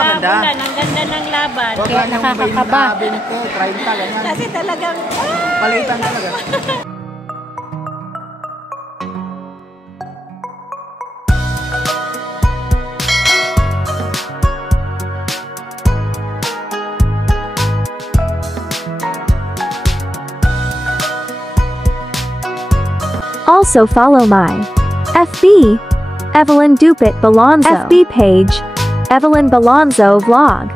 maganda. Ang ganda ng laban. Kaya nakakakaba. 20, 30, ganyan. Kasi talagang... Palitan talaga. Also follow my FB, Evelyn Dupit Balonzo FB page, Evelyn Balonzo Vlog.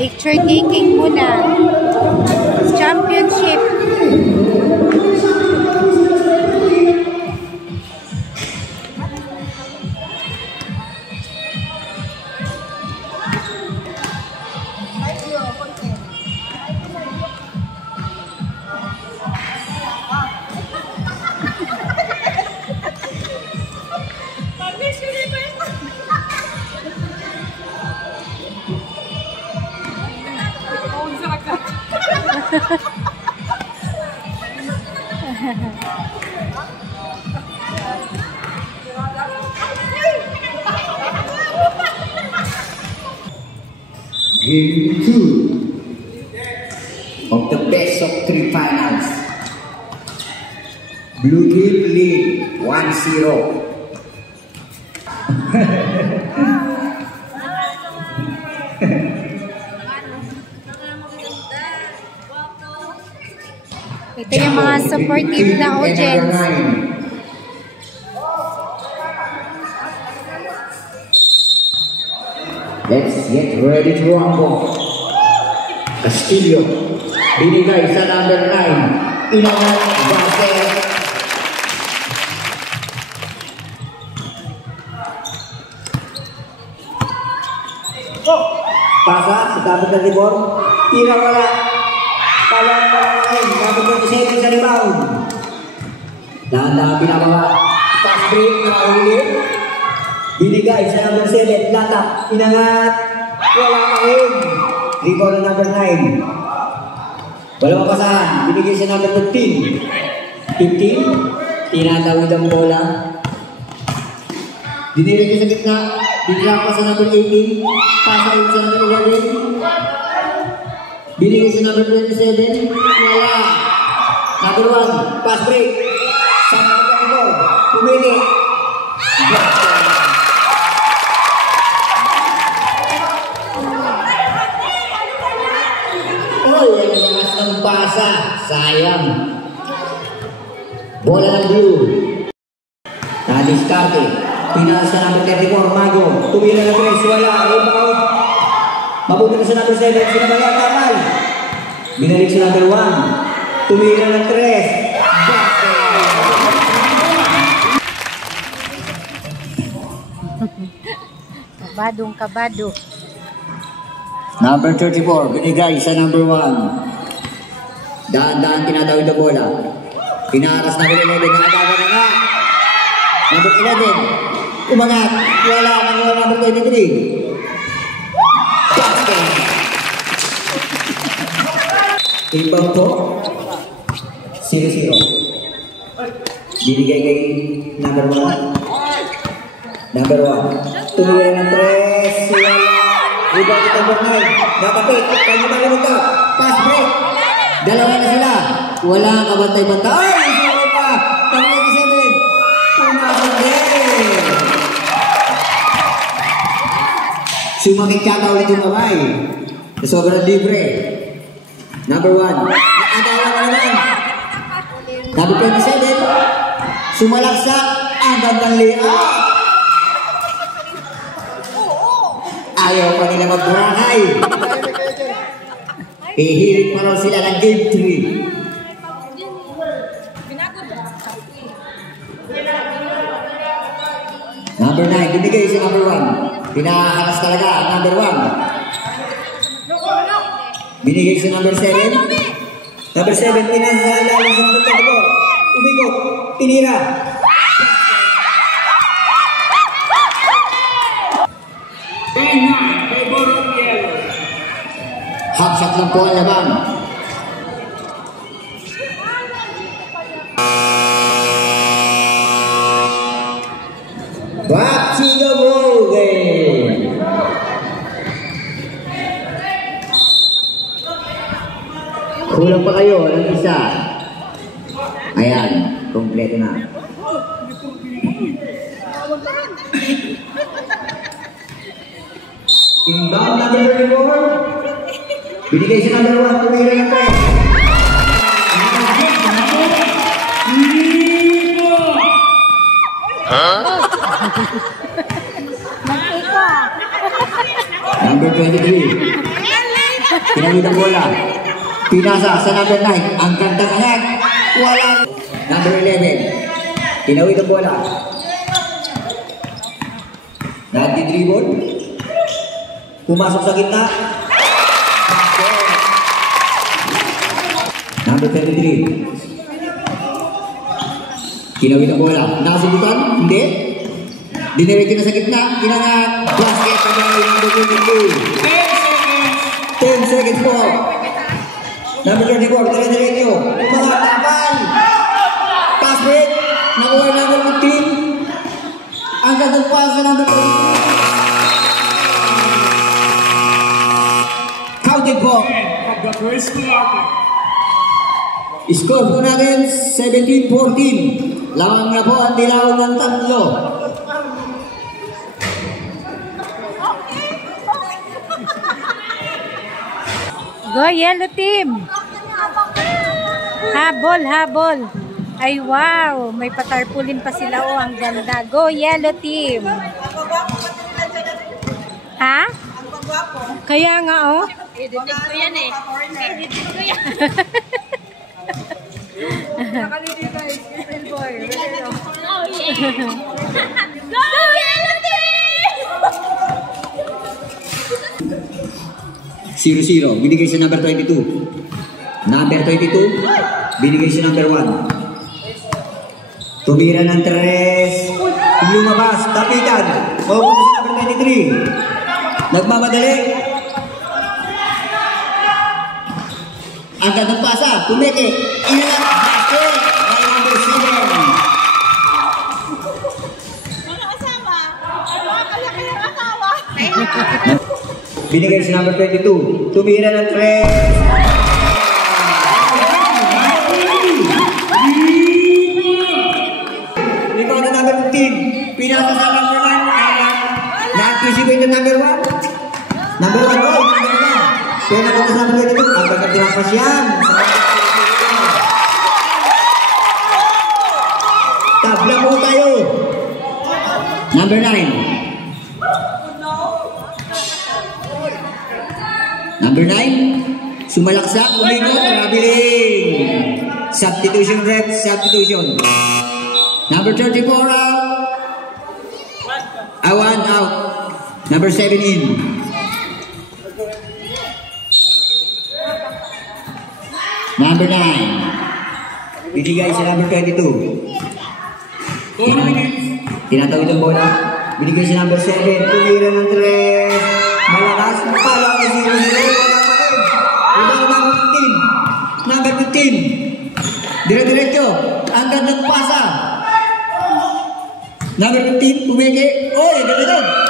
Picture taking muna. Championship. Game 2 of the best of 3 finals. Blue Team lead 1-0. Ito yung mga supportive na audience. Let's get ready to rumble. Castillo, binigay sa number 9. Inangat, base. Pasa sa dapat ng rebound. Tira wala. Palang palangin. Dapat ng 7 sa rebound. Dahan-dahan pinababa. Pass break na ulit. Binigay sa number 7, latak, inangat, wala kain. Rebound ng number 9. Wala mapasahan, binigay sa number 15. 15, tinatawid ang bola. Dinirin niya sa gitna, binigay pa sa number 18, pasawid sa number 11. Binigay sa number 27, wala. Number 1, pass break. Sama ka pa ito, pumili. Pasa, sayang. Bola ng blue. Nadiskarte. Pinasa sa number 34, Mago. Tumila ng 3, wala. Rebound. Mabuti sa number 7, sinabaya Kamal. Binalik sa number 1. Tumila ng 3. Kabadong kabado. Number 34, binigay sa number 1. Daan-daan tinatawid na bola. Pinaras na 11, nakatawa na nga. Number 11, umangat. Wala na nga number 23. Basket. Ibang po. 0-0. Binigay kay number 1. Number 1. Tumulan ng 3. Wala. Ibang kita number 9. Natapit. Kanya malimuta. Pass break. Dalawa na sila. Wala kabantay-bantay. Ay! Sila pa. Tanong na 7. Pumasok din. Sumakit ka ulit yung kamay. Sobrang libre. Number 1. Nakatawa ka naman. Number 27. Sumalaksak. Ang gandang layout. Ayaw pa nila magburakay. Hihirit pa raw sila ng game 3. Number 9, binigay sa number 1. Pinahalas talaga ang number 1. Binigay sa number 7. Number 7, pinahala sa number 24. Umigot, pinira. Half shot lang po ang laban. Back to the ball game. Kulang pa kayo ng isa. Ayan, kompleto na. Inbound number 34. Binigay sa number 1, tumira yung press. Number 23. Pinamit ang bola. Pinasa sa number 9. Ang kantang anak. Walang. Number 11. Tinawid ang bola. Nag-dribble. Pumasok sa gitna. Number 33. Tinawid ang bola. Nakasubukan? Hindi. Diniretso na sa gitna. Inangat. Basket sa bola. Number 22. 10 seconds po. Number 34. Dire-diretso. Mga takal. Pass break. Nakuha number 15. Ang gandang pass sa number 22. Counted po. Score po natin 17-14. Lamang na po ang dilaw ng tatlo. Go yellow team. Habol, habol. Ay wow, may patarpulin pa sila. Oh, ang ganda. Go yellow team. Ha? Kaya nga oh. Edit ko yan eh. Edit ko yan. Oh yeah. Go yellow team! 0-0. Binigay sa number 22. Number 22. Binigay sa number 1. Tumira ng 3. Lumabas. Tapitan. Mabuti sa number 23. Nagmamadali. Ang gandang pasa. Tumeke. Inangat. Basket. By number 7. Mga asawa. Mga kalaki ng asawa. Binigay sa number 22. Tumira ng 3. Rebound na number 15. Pinasa sa number 1. Na-anticipate na number 1. Number 1 goal. Kaya napunta sa number 22. Ang pagkatirapas yan. Tabla po tayo. Number 9. Number 9, sumalaksak, umikot, rabiling. Substitution rep, substitution. Number 34 out. One out. Number 7 in. Number 9. Binigay sa number 22. Tinatawid ang bola. Binigay sa number 7. Tumira ng 3. Malakas. Parang may 0-0. Number 15. Dire-diretso. Ang gandang pasa. Number 15. Pumeke. Oy, ganda-ganda.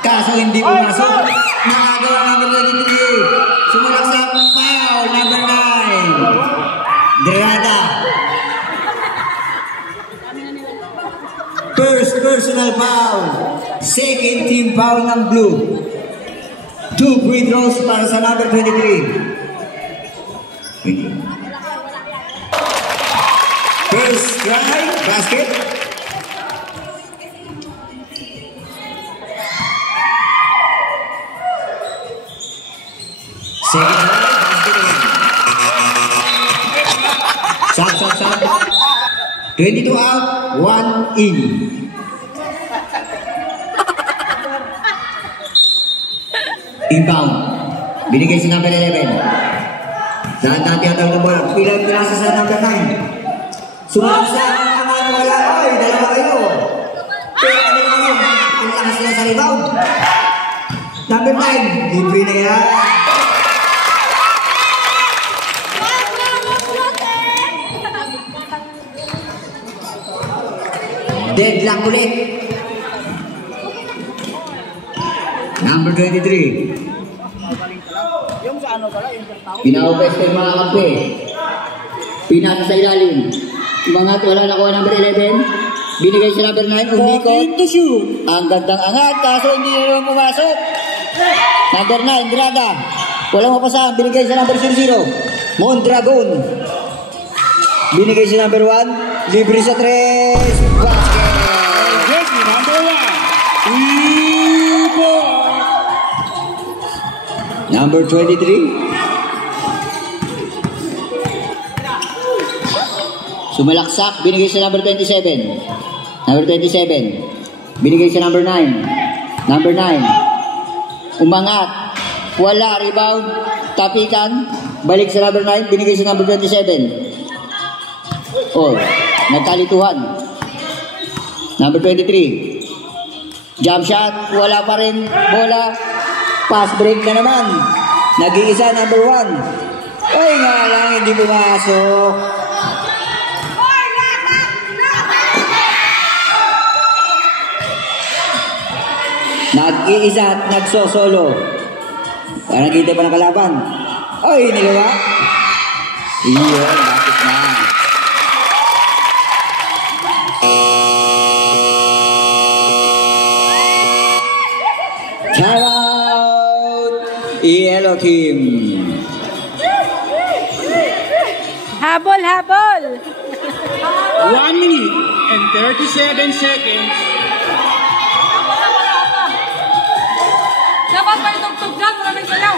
Kaso hindi pumasok. Nakagawa number 23. Sumalaksak. Foul. Number 9. Derada. First personal foul. Second team foul ng blue. 2 free throws para sa number 23. First try, basket. Second try, basket. Shot. 22 out, 1 in. Inbound. Binigay sa number 11. Saan dati ang tawag ng bola? Pinasa sa number 9. Sumaksa ang mga wala. Ay, dalawa kayo. Pero ano naman yun? Ang lakas nila sa rebound. Number 9, libre na yan. Deadlock ulit. Number 23. Yung sa ano pala, yung tao. Pinaupes kayo mga kampi. Pinasa sa ilalim. Umangat, wala nakuha number 11. Binigay sa number 9, umikot. Ang gandang angat, kaso hindi na naman pumasok. Number 9, Grada. Walang mapasang, binigay sa number 00. Mondragon. Binigay sa number 1, libre sa 3. Basket. Number 1. Number 23. Sumalaksak, binigay sa number 27. Number 27. Binigay sa number 9. Number 9. Umangat. Wala, rebound. Tapikan. Balik sa number 9. Binigay sa number 27. Oh, nagkalituhan. Number 23. Jump shot. Wala pa rin. Bola. Pass break na naman. Nag-iisa, number 1. Ay nga lang, hindi pumasok. Nag-iisa at nagsosolo. Para nakita pa ng kalaban. Ay, nilawa. Iyon, bakit na. Time out! Yellow team. Habol, habol. 1 minute and 37 seconds. Dapat may tugtog dyan, maraming sayaw.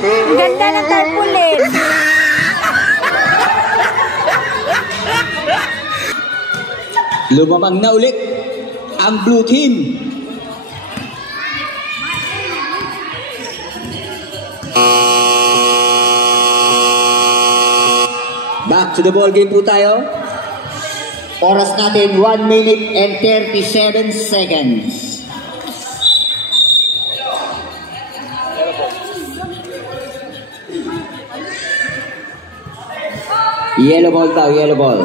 Ang ganda ng tarpaulin. Lumamang na ulit ang blue team. Back to the ball game po tayo. Oras natin 1 minute and 37 seconds. Yellow ball daw, yellow ball.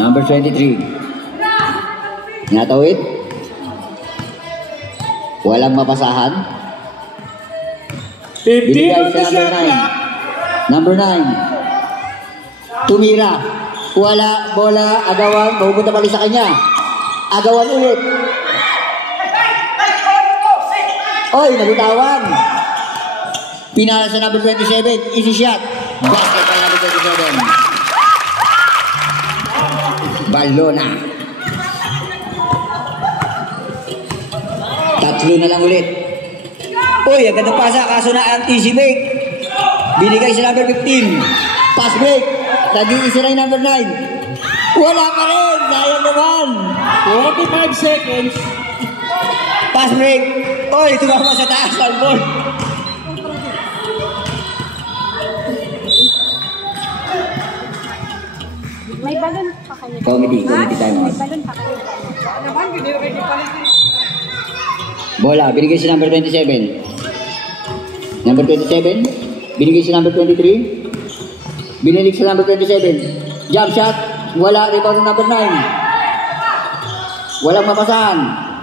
Number 23. Natawid. Walang mapasahan. 15 Binigay on the sa shot number 9. clock. Number 9. Tumira. Wala, bola, agawan. Mapupunta pala sa kanya. Agawan ulit. Oy, nabitawan. Pinala sa number 27. Easy shot. Basket pa number 27. Balona. Tatlo na lang ulit. Uy, agad na pasa. Kaso na ang easy make. Binigay sa number 15. Pass break. Nag-iisa na yung number 9. Wala pa rin. Sayang naman. 45 seconds. Pass break. Uy, tumama sa taas ng ball. May balon pa kayo. Comedy time May out. balon pa kayo. Bola, binigay si number 27. Number 27. Binigay si number 23. Binilig sa number 27. Jump shot. Wala. Rebound ng number 9. Walang mapasahan.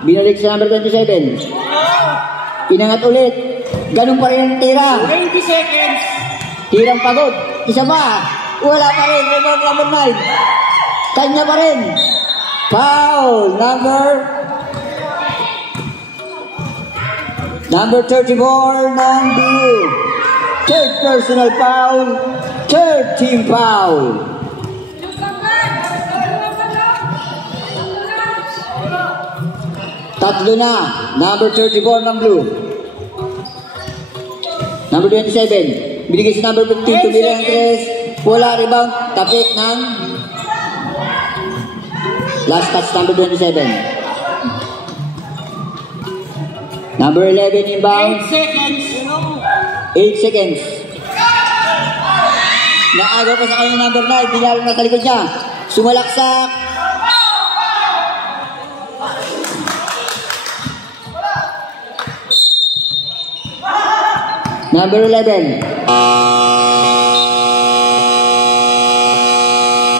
Binilig sa number 27. Inangat ulit. Ganun pa rin ang tira. 20 seconds. Tirang pagod. Isa pa. Wala pa rin. Rebound number 9. Kanya pa rin. Foul. Number 34 ng blue. Third personal foul. Third team foul. Tatlo na. Number 34 ng blue. Number 27. Binigay si number 15. Tumira ng 3. Wala, rebound. Tapit ng Last touch number 27. Number 11 inbound. 8 seconds. 8 seconds. Naagaw pa sa kanyang number 9. Dinalo na sa likod niya. Sumalaksak. Number 11.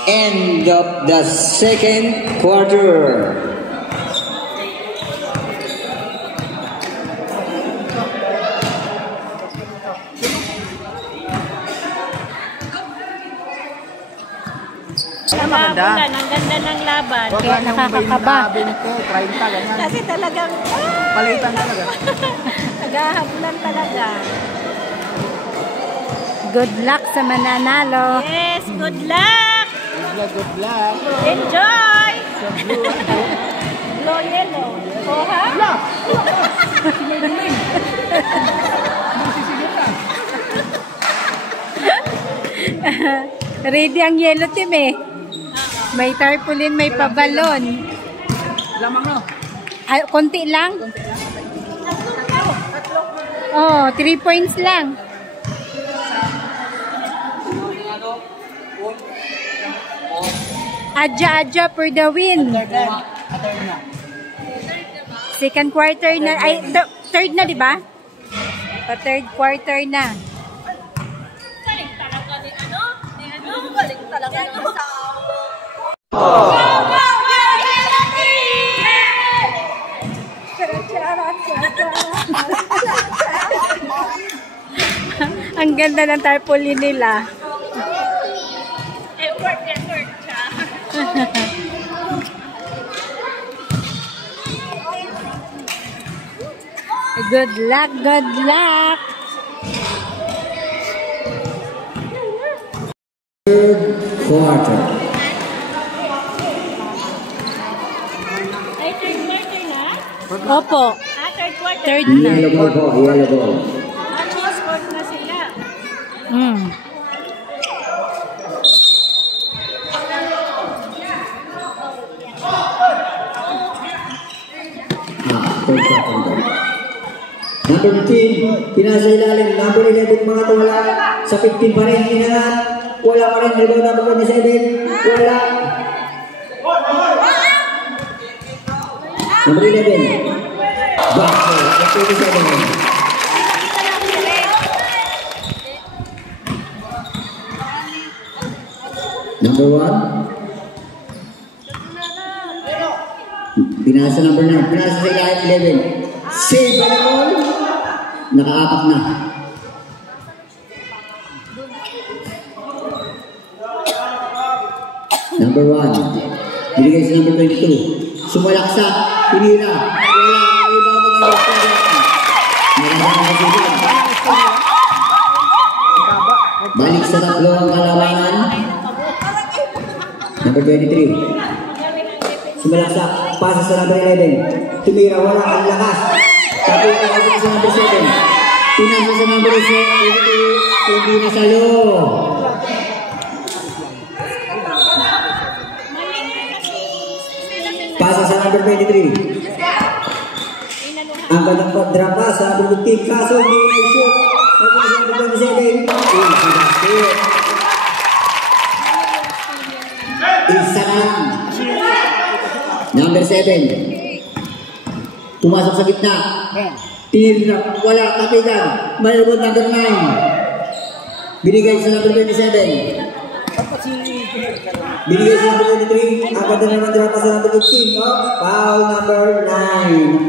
End of the second quarter. Namamulan, ang ganda ng laban. Kaya nakakakaba. Kasi talagang, Palitan talaga. naghahabulan talaga. Good luck sa mananalo. Yes, good luck. Good luck. Enjoy. Blue, yellow. Oh, ha? Ready ang yellow team eh. May tarpaulin, may pabalon. Lamang no. Ay, konti lang. Oh, 3 points lang. Adja for the win. Second quarter na, ay, third na, di ba? Third quarter na. Galing talaga ng Ang ganda ng tarpaulin nila. effort siya. Good luck, good luck. Third quarter. Ay, third quarter na? Opo, Third quarter. third na. Yellow ball po, yellow ball. Score na sila. Third quarter. Number 15, pinasa ilalim. Number 11, mga wala. Sa 15 pa rin, hinangat. Wala pa rin. Rebound number 27. Wala. Number 11. Back to 27. Number 1. Pinasa number 9. Pinasa sa ilalim 11. Save by the ball. Nakaapak na. Number 1. Binigay sa number 22. Sumalaksak. Pinira. Wala. Rebound ng number 7. Balik sa tatlo ang kalamangan. Number 23. Sumalaksak. Pasa sa number 11. Tumira. Wala ang lakas. Tapos nakakita sa number 7. Pinasa sa number 7. Hindi nasalo. Pasa sa number 23. Ang kanyang pagdrapa sa number 15. Kaso hindi na i-shoot. Tapos sa number 27. Isa lang. Number 7. Pumasok sa gitna. Tinirap. Wala. Tapigan. Mayroon number 9. Binigay sa number 27. Binigay sa number 23. Ang ganda naman drapa sa number 15. Oh, foul number 9.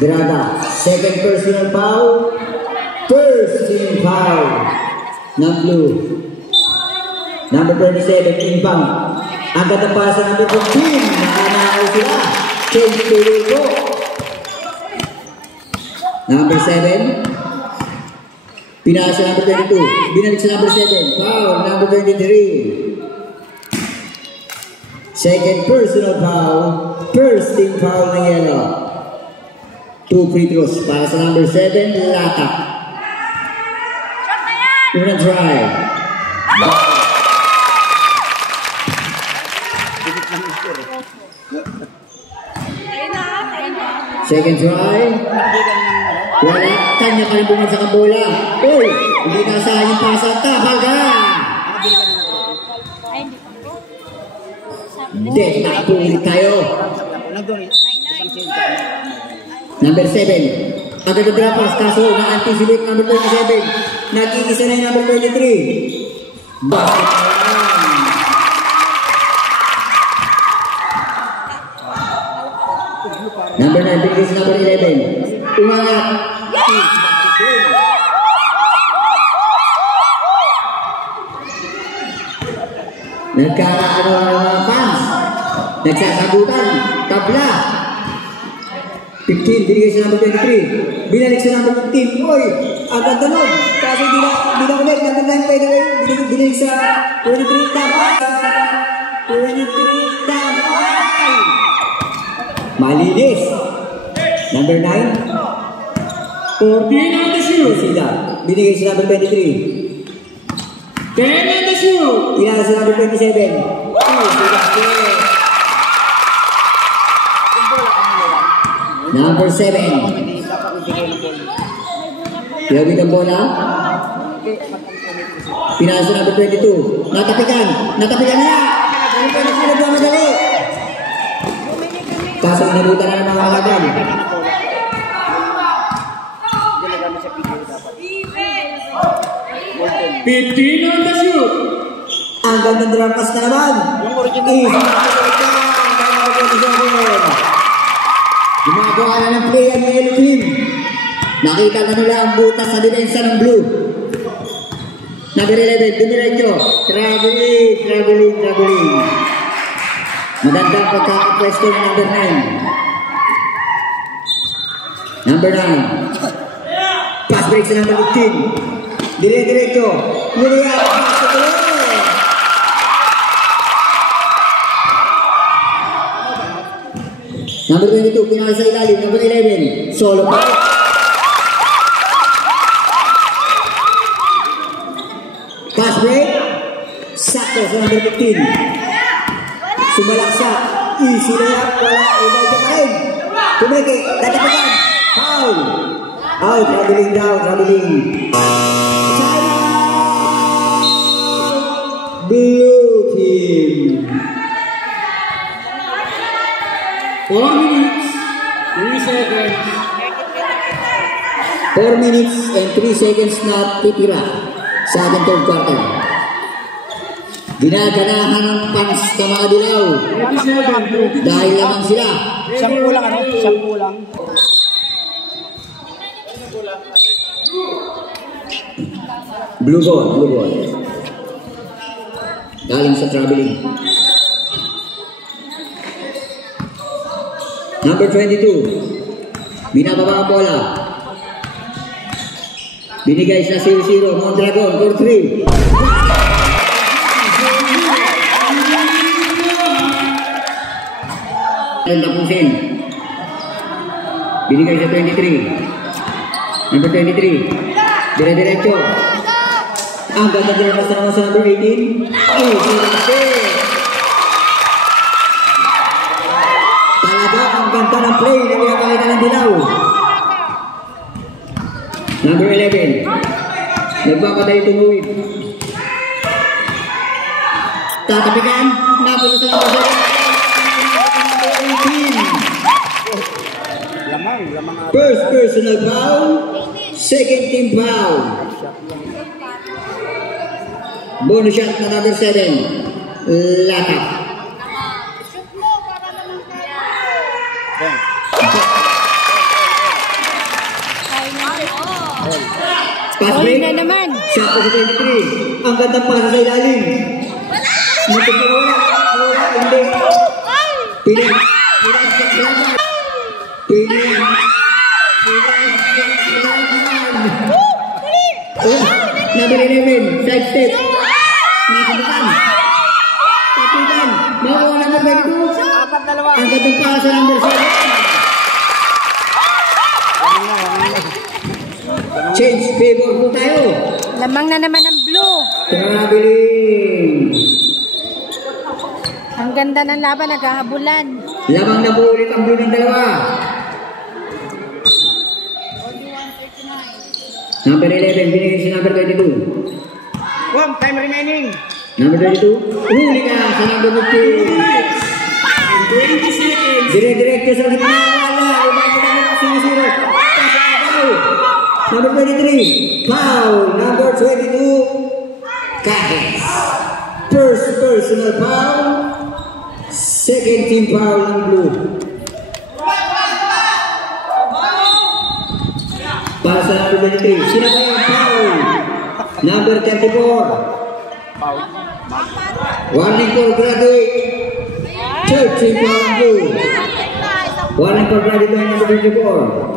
Grada. Second personal foul. First team foul. Ng blue. Number 27. Inbound. Ang ganda pa sa number 15. Nakanaw sila. Change to Rico. Number 7. Pinasa number 22. Binalik sa number 7. Foul. Number 23. Second personal foul. First team foul ng yellow. 2 free throws para sa number 7. Latak. Unang try. Second try. Wala. Kanya pa rin bumagsak ang bola. Uy! Hindi nasahan yung pasa. Tabaga! Ay, hindi. Hindi. Takbo ulit tayo. Nandun, isang sento. Number 7. Agad na drapas. Kaso na-anticipate number 27. Nag-iisa na yung number 23. Basket. Number 9, bigay sa number 11. Umangat. Nagkakaroon ng mga fans. Nagsasagutan. Tabla. 15, binigay sa number 23. Binalik sa number 15. Uy, agad na nun. Kasi di na ulit. Number 9 pwede binalik sa 23. Tama. 23. Tama. Malinis. Number 9. 14 on the shoe. Sila. Binigay sa number 23. 10 on the shoe. Tinala sa number 27. Sila. Number 7. Yawin ang bola. Tinala sa number 22. Natapikan. Natapikan niya. Nagmamadali. Kaso inabutan na ng mga kagad. Ginagamit sa video dapat. 15 on the shoot. Ang ganda ng dramas na naman. Yung original. Gumagawa na ng play ang yellow team. Nakita na nila ang butas sa depensa ng blue. Number 11, dumiretso. Traveling. Magandang pagkakapwesto ng number 9. Number 9. Pass break sa number 15. Diretso. Niliya. Pass to the number 22. Pinakal sa ilalim. Number 11. Solo pass. Pass break. Sakto sa number 15. Sumalaksa, easy layup, wala, ibay ka pa rin. Kumiki, datipagan, foul. Out, traveling down, traveling. Blue team. 4 minutes, 3 seconds. 4 minutes and 3 seconds na titira sa ating third quarter. Ginaganahan ng fans na mga dilaw. Dahil lamang sila. 10 lang ano? 10 lang. Blue ball. Galing sa traveling. Number 22. Binababa ang bola. Binigay sa 0-0. Mondragon for 3. Tapusin. Binigay sa 23. Number 23. Dire-diretso. Ang ganda din ang kasama sa number 18. Talaga ang ganda ng play na pinapakita ng dilaw. Number 11. Nagpapatay tumuwid. Tatapikan. Napunta sa number 18. First personal foul, second team foul. Bonus shot na number 7. Latak. Pass break. Na naman. Shot to 23. Ang gandang pasa sa ilalim. Wala. Hindi. Number 11, side step. Nakabukan. Tapikan. Makuha number 22. Ang gandang pasa sa number 7. Change favor po tayo. Lamang na naman ang blue. Traveling. Ang ganda ng laban, naghahabulan. Lamang na po ulit ang blue ng dalawa. Number 11, binigay sa number 22. Time remaining. Number 22, huli ka sa number 15. 20 seconds. Dire-diretso sa gitna. Wala. Ibang ka namin ang sinisiro. Number 23, foul. Number 22, Kahis. First personal foul. Second team foul ng blue. Para sa number 23, sino ba yung foul? Number 34. Warning for graduate. Third team foul ng blue. Warning for graduate ng number 34.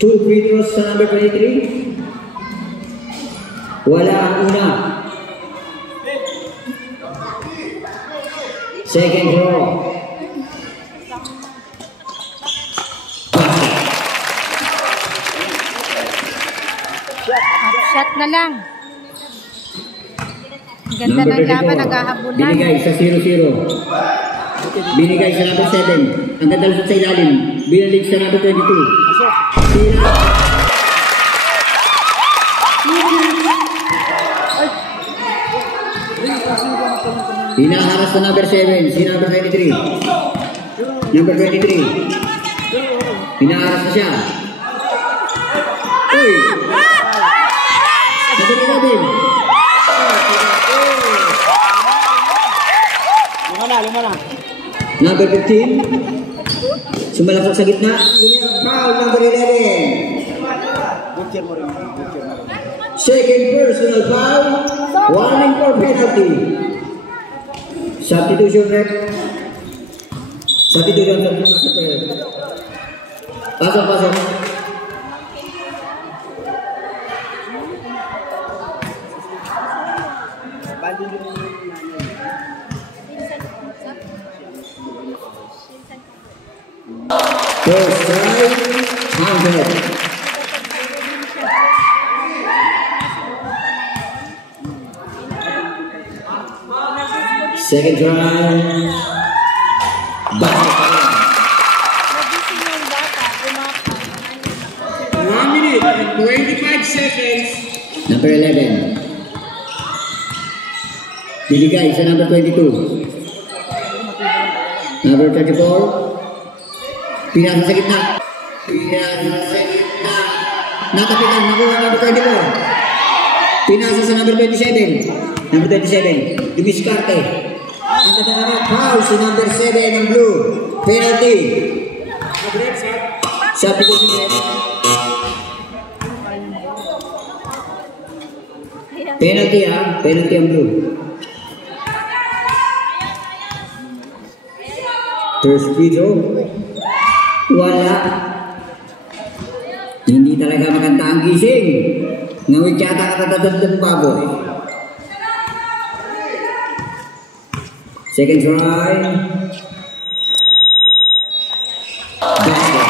Two free throws sa number 23. Wala ang una. Second throw. Shot na lang. Ganda ng laban, naghahabulan. Binigay sa 0-0. Binigay sa number 7. Ang ganda lang sa ilalim. Binalik sa number 22. Tira. Hinaharas sa number 7. Si number 23. Number 23. Hinaharas na siya. Uy! Number 11. Lima na. Number 15. Sumalakot sa gitna. Lumiyak foul, number 11. Good mo rin. Second personal foul. Warning for penalty. Substitution rep. Substitution. Pasok. First try, 100. Second try, basket. 1 minute and 25 seconds. Number 11. Binigay sa number 22. Number 34. Pinasa sa gitna. Natapitan. Nakuha number 24. Pinasa sa number 27. Number 27. Dumiskarte. Ang katakanang foul si number 7 ng blue. Penalty. Sabi ko penalty penalty ang blue. First free throw. Wala. Hindi talaga maganda ang gising. Ngawit yata katatadad ng baboy. Second try. Basket.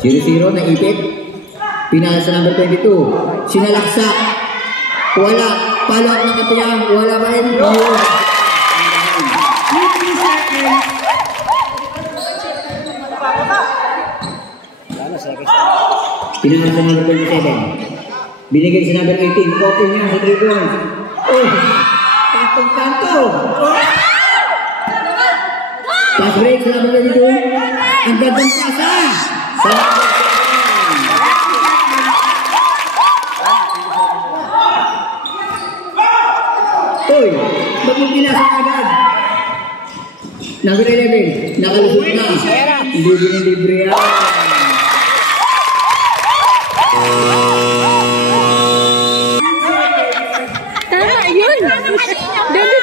Zero na ipit. Pinasa sa number 22. Sinalaksa. Wala. Palak ng kapiyang. Wala pa rin. Pinasa sa number 27. Binigay sa number 18. Open niya sa 3 points. Oh! Kantong-kanto! Pass break sa number 22. Ang gandang pasa! Sa number 7. Uy! Magpupinasa agad! Number 11. Nakalusot na. Hindi binilibre yan. Tama, yun.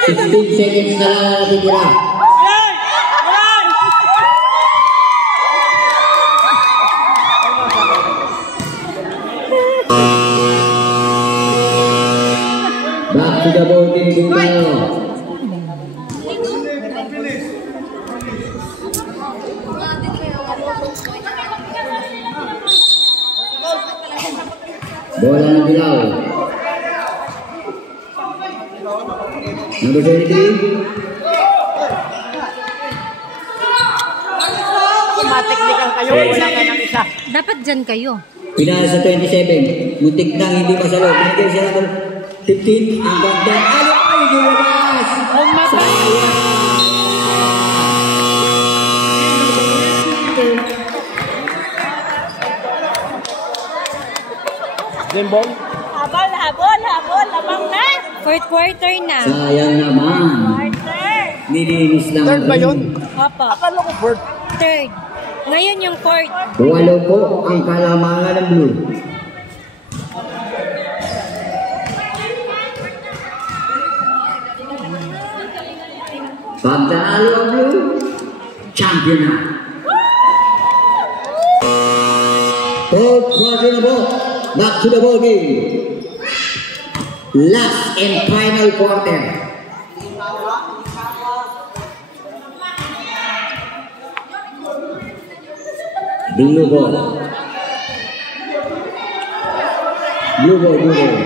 16 seconds na lang natitira. Back to the ball team kung tayo. Bola ng Dilaw. Number 23. Technical kayo, wala ka ng isa. Dapat dyan kayo. Pinasa sa 27. Muntik nang hindi masalo. Pinigay siya ng 15. Ang ganda. Ano ay lumabas? Zimbong. Habol, habol, habol. Lamang na. Fourth quarter na. Sayang naman. Partner. Nilinis lang. Third ba yun? Opo. Akala ko fourth. Third. Ngayon yung fourth. 8 po ang kalamangan ng Blue. Pagdalo ang Blue, champion na. Third quarter na po. Back to the ball game. Last and final quarter. Blue ball. Blue ball, blue ball.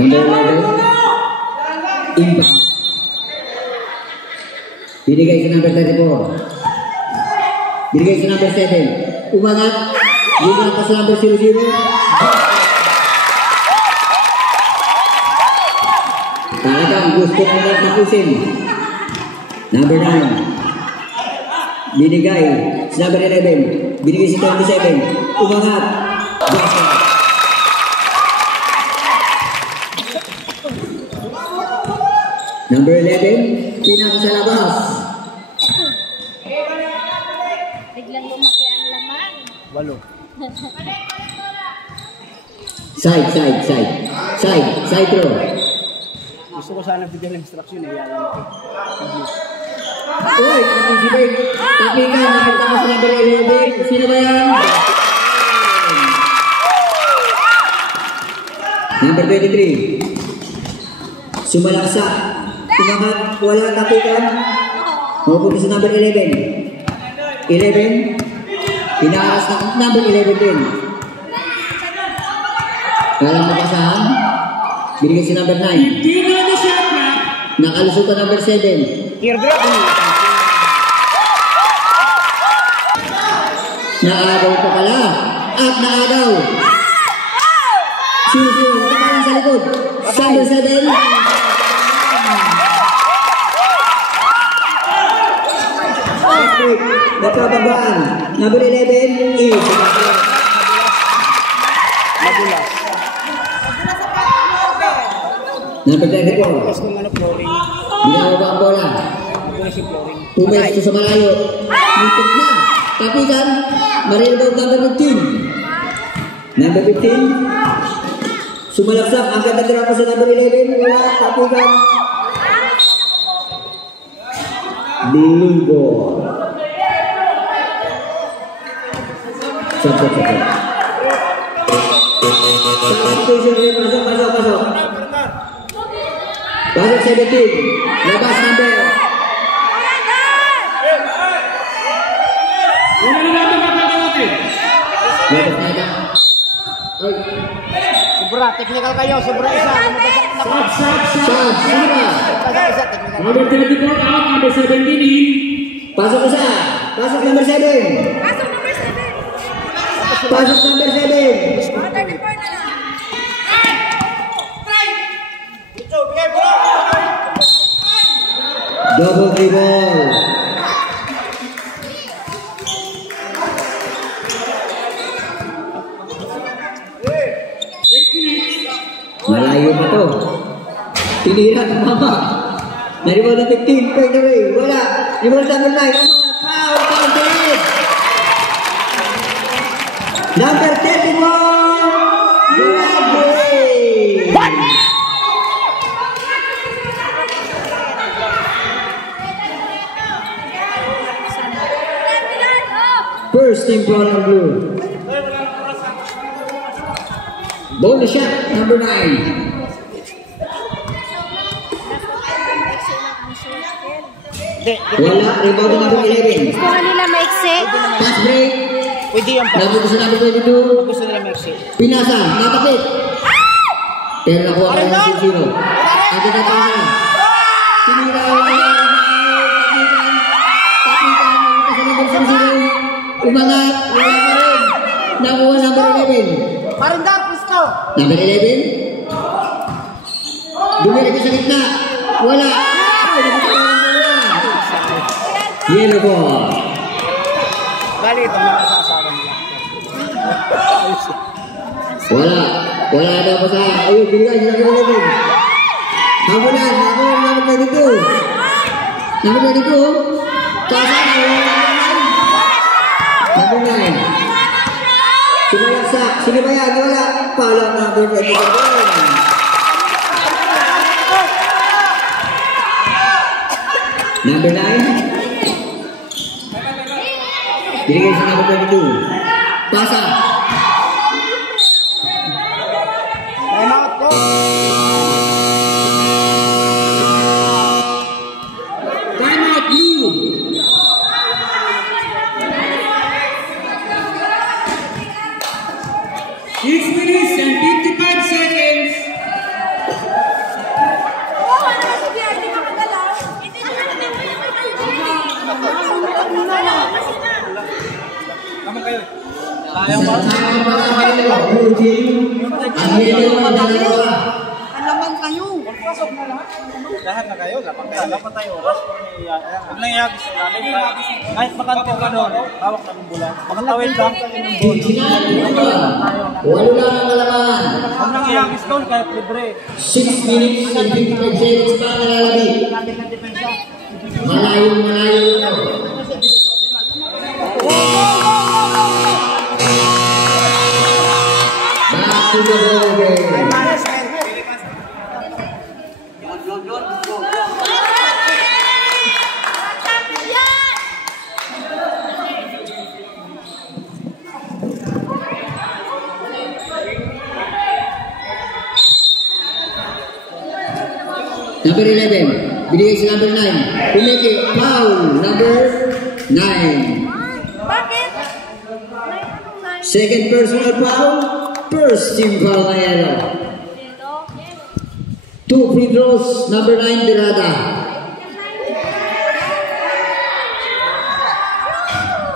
Number 11. Impact. Binigay sa number 34. Binigay sa number 7. Umangat. Binigay pa sa number 00. Talagang gusto mo na tapusin. Number 9. Binigay sa number 11. Binigay sa 27. Umangat. Basket. Number 11. Pinaka sa labas. Biglang lumaki ang laman. 8. Side, side, side. Side, side throw. Gusto ko sana bigyan ng instruction eh. Yalan ko. Uy, anticipate. Takikan, nakita ka sa number 11. Sino ba yan? Number 23. Sumalaksa. Tumakat, wala takikan. Mapupunta sa number 11. 11. Pinaaras na number 11 din. Walang makasahan. Binigay si number 9. Nakalusot ka number 7. Teardrop. Naagaw pa pala. At naagaw. Sino? Nakalang sa likod. Number 7. Nagkababaan. Number 11 is Magulas. number 34. Tapos kung ano flooring. Binababa ang bola. Magulas yung flooring. Pumesto sa malayo. Muntik na. Tapikan. Marilbaw number 15. Number 15. Sumalaksak. Ang ganda tira sa number 11. Wala. Tapikan. Linggo. Sapot. Pasok. Pasok 17. Labas number. Labas na ito. Sobra, technical kayo. Sobra isa. Shot. Sino ba? Isa, technical. Number 34 out, number 17 in. Pasok isa. Pasok number 7. Pasok number 7. Double dribble. Malayo pa to. Tinira ng mama. Naribol na 15. Point away. Wala. Ribol number 9. Foul. Counted. Number 31. Bradley. What? First team brown and blue. Bonus shot, number 9. Hindi, Wala, rebound ng number 11. Gusto nga nila maiksi. Pass break. Pwede yung pass. Number sa number 22. Gusto nila maiksi. Pinasa, natakit. Pero nakuha ka ng 0. Agad na pasa. Sinira yung papitan sa number 0. Umangat, wala pa rin. Nakuha number 11. Parindar, gusto. Number 11. Dumirik sa gitna. Wala. Yellow ball. Bali, ito mga kasasawa nila. Wala. Wala na pa sa... Ayun, binigay sa number 11. Habulan. Habulan number 22. Number 22. Kasa na. Number 9. Sumayaksak. Sige ba yan? Wala. Palang number 22. Number 9. Binigay sa number 22. Pasa. Time out ko. Time out, blue. Six minutes and 55 seconds. Tama kayo. Sayang pa kayo. Blue team. Ang hilo ang dalawa. Lahat na kayo. Dapat tayo oras. Huwag lang ihagis sa ilalim. Kahit makanto ka doon, hawak na ng bulan. Makatawid lang. Walo lang ang kalamangan. Huwag lang ihagis doon kahit libre. 6 minutes and 55 seconds pa nalalabi. Malayo. Back to the ball game. Number 11, binigay si number 9. Pumiki, foul, number 9. Bakit? Second personal foul, first team foul na yellow. 2 free throws, number 9, Dirada.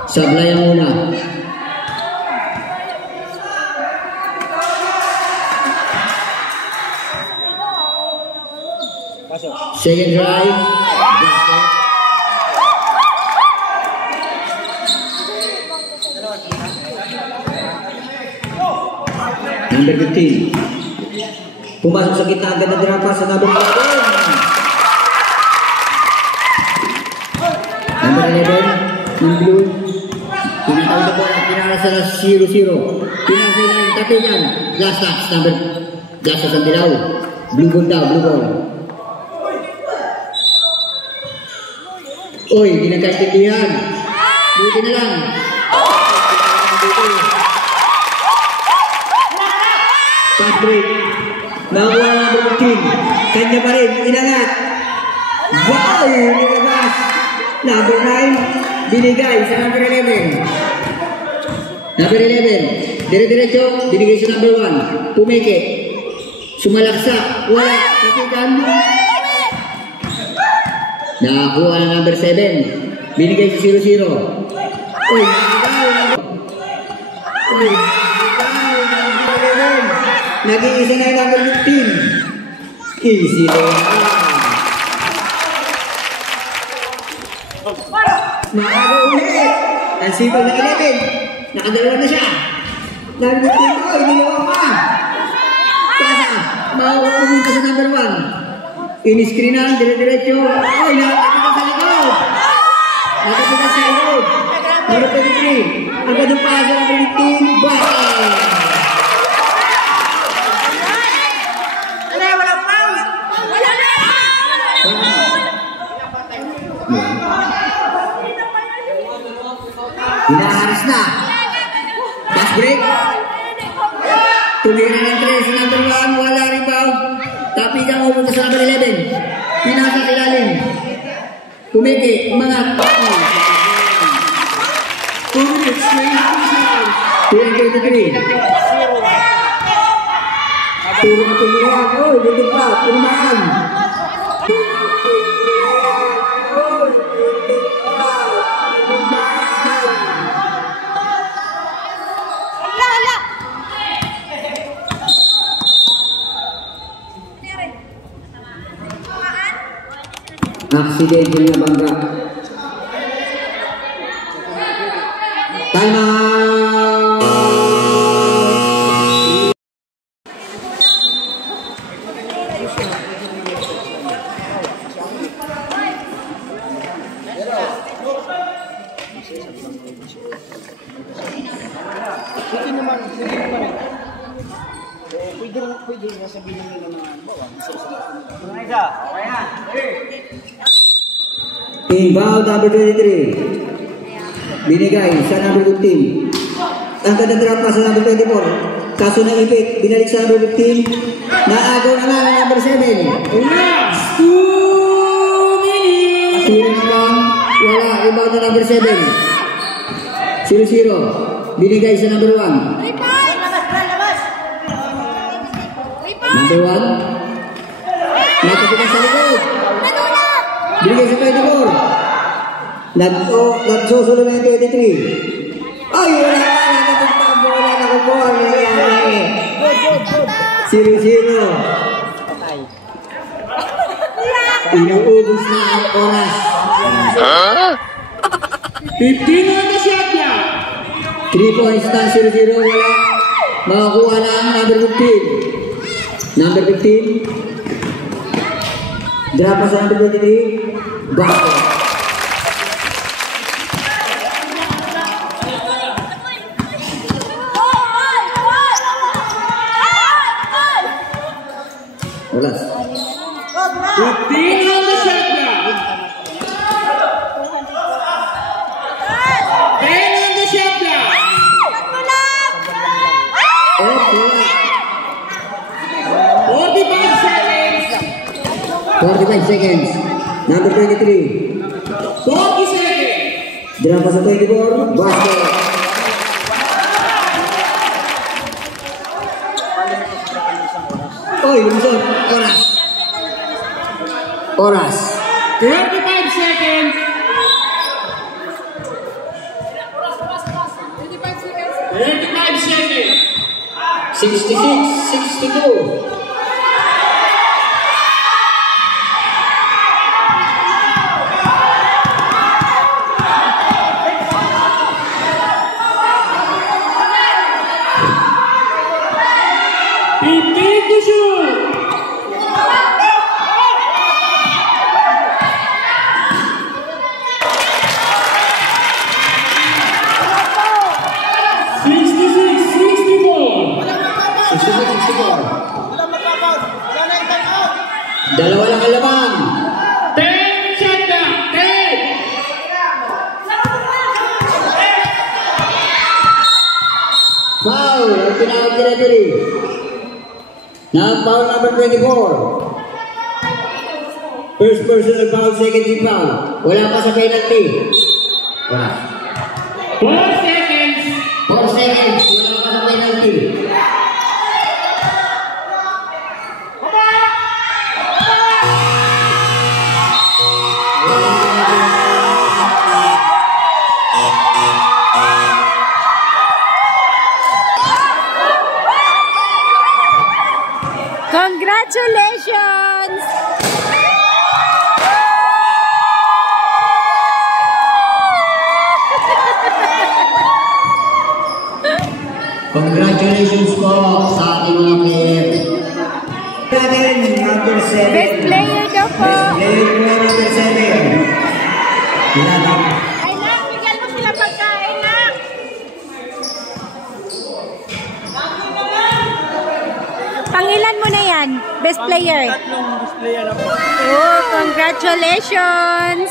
Sablay ang una. Second drive. Number 15. Pumasok sa gitna agad na drapa sa number 11. Number 11. Yung blue. Tinatawag na po ang pinara sa 0-0. Pinasa na yung tatingan. Last touch. Last touch ang dilaw. Blue ball daw. Blue ball. Uy, hindi nagkaintindihan. Buti na lang. Pass break. Nakuha ng number 15. Kanya pa rin. Inangat. Wow! Nilabas. Number 9. Binigay sa number 11. Number 11. Dire-diretso. Binigay sa number 1. Pumeke. Sumalaksak. Wala. Kapitan. Nakakuha ng number 7. Binigay sa 0-0. Uy, nag-iisa na yung number 15. Easy lang. Nakago ulit. Ang sipag na 11. Nakadalawa na siya. Number 15 ko, inilawa pa. Kasa, makakupunta sa number 1. In-screenan, dire-diretso. Ay, nakatapitan sa likod. Nakatapitan sa likod. Number 23. Ang gadong pasa ng 15. Basket! Wala pa! Wala na! Hinaharas na. Pass break. Tumira ng 3 sa number 1. Wala rebound. Tapi ka pupunta sa number 11. Pinasa sa ilalim. Kumiki, umangat. 2 minutes, 22 seconds. 23. Turun na tumulayan. Oy, dito pa. Tumaan. Aksidente na bangga. Time out! Sige naman eh. Pwede na sabihin nila na bawa, isa-isa na. Isa, okay na. Inbound number 23. Binigay sa number 15. Ang kadadrap pa sa number 24. Kaso ng ipit, binalik sa number 15. Naagaw na nga ang number 7. Last 2 minutes. Sino naman? Wala. Inbound na number 7. 0-0. Binigay sa number 1. Number 1. Nakapitan sa likod. Binigay sa 24. Nagsusunod na yung 23. Ay, wala na. Nakapuntambo. Wala na kukuha. 0-0. Inuubos na ang oras. 15 on the shot clock. 3 points na 0-0. Wala. Makakuha na ang number 15. Number 15. Drop pa sa number 23. Basket. Oras. 15 on the shot clock. 10 on the shot clock. Oh, wala. 45 seconds. 45 seconds. Number 23. 40 seconds. Drop pa sa 24. Basket. Oy, lumusot. Oras. Oras. 25 seconds. 35 seconds. 66, 62. To shoot. 64. Dalawa lang ang laban. 10 shot clock. 10. Foul. Ang tinawag ni referee. Now foul number 24. First personal foul, second team foul. Wala pa sa penalty. Wala. 4 seconds. 4 seconds. Wala pa sa penalty. Congratulations! Congratulations po sa ating mga player. Number 7. Best player daw po. Player number 7. Ay nak, bigyan mo sila pagkain nak. Pangilan mo na yan, best player. Tatlong best player na po. Oh, congratulations!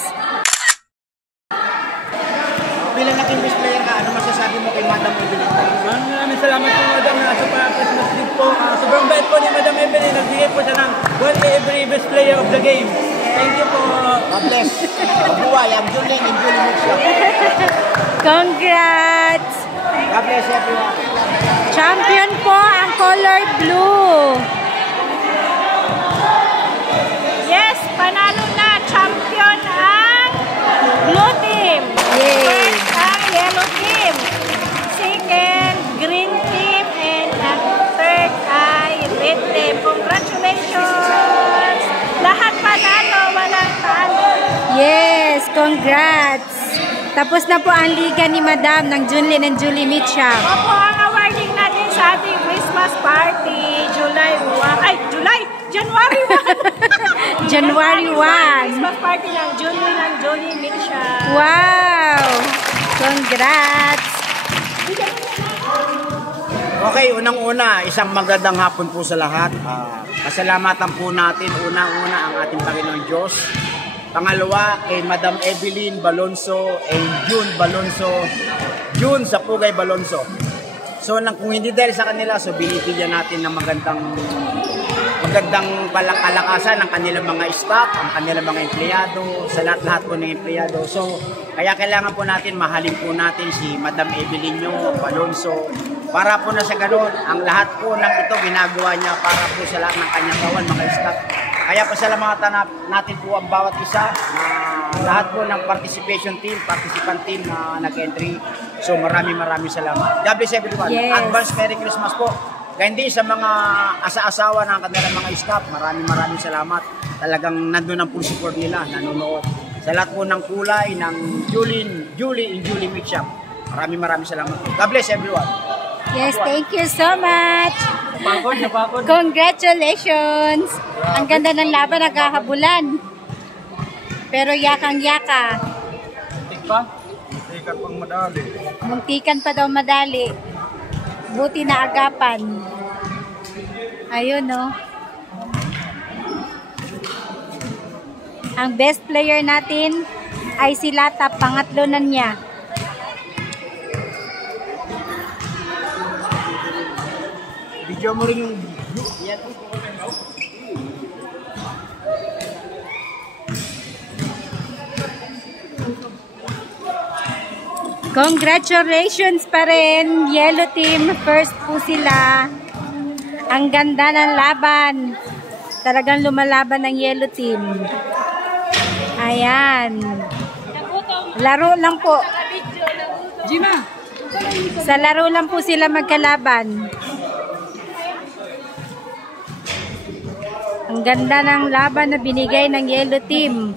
Bilang naging best player ka, ano masasabi mo kay Madam Evelyn? Maraming salamat po Madam na sa Christmas gift po. Sobrang bait po ni Madam Evelyn. Nagbigay po siya ng 1 every best player of the game. Thank you po. God bless. Mabuhay ang Julie and Julie Mitchell. Congrats! God bless everyone. Champion po ang color blue. Yes, panalo na. Champion ang blue team. Yay! First ang yellow team. Second, green team. And ang third ay red team. Congratulations! Lahat panalo, walang talo. Yes, congrats! Tapos na po ang liga ni Madam ng Junlin and Julie Mitchell. Opo, ang awarding natin sa ating Christmas party, January 1. January 1. Christmas party ng Junlin and Julie Mitchell. Wow! Congrats! Okay, unang-una, isang magandang hapon po sa lahat. Pasalamatan po natin unang-una ang ating Panginoon Diyos. Pangalawa, kay Madam Evelyn Balonzo and June Balonzo. June sa Pugay Balonzo. So, kung hindi dahil sa kanila, so binibigyan natin ng magandang palakasan ng kanilang mga staff, ang kanilang mga empleyado, sa lahat-lahat po ng empleyado. So, kaya kailangan po natin, mahalin po natin si Madam Evelyn Balonzo. Para po na sa ganun, ang lahat po ng ito ginagawa niya para po sa lahat ng kanyang kawan, mga staff. Kaya pasalamatan natin po ang bawat isa na lahat po ng participant team na nag-entry. So maraming salamat. God bless everyone. Yes. Advance Merry Christmas po. Kaya hindi sa mga asa-asawa ng kanilang mga staff, maraming salamat. Talagang nandun ang full support nila, nanonood. Sa lahat po ng kulay ng Julie and Julie Mitchell. Maraming salamat. God bless everyone. Yes, thank you so much. Napagod. Congratulations! Ang ganda ng laban, naghahabulan. Pero yakang-yaka. Tik pa? Tikat pang madali. Muntikan pa daw madali. Buti na agapan. Ayun, no? Ang best player natin ay si Lata, pangatlo na niya. Video mo rin yung Congratulations pa rin, Yellow Team. First po sila. Ang ganda ng laban. Talagang lumalaban ng Yellow Team. Ayan. Laro lang po. Sa laro lang po sila magkalaban. Ang ganda ng laban na binigay ng Yellow Team.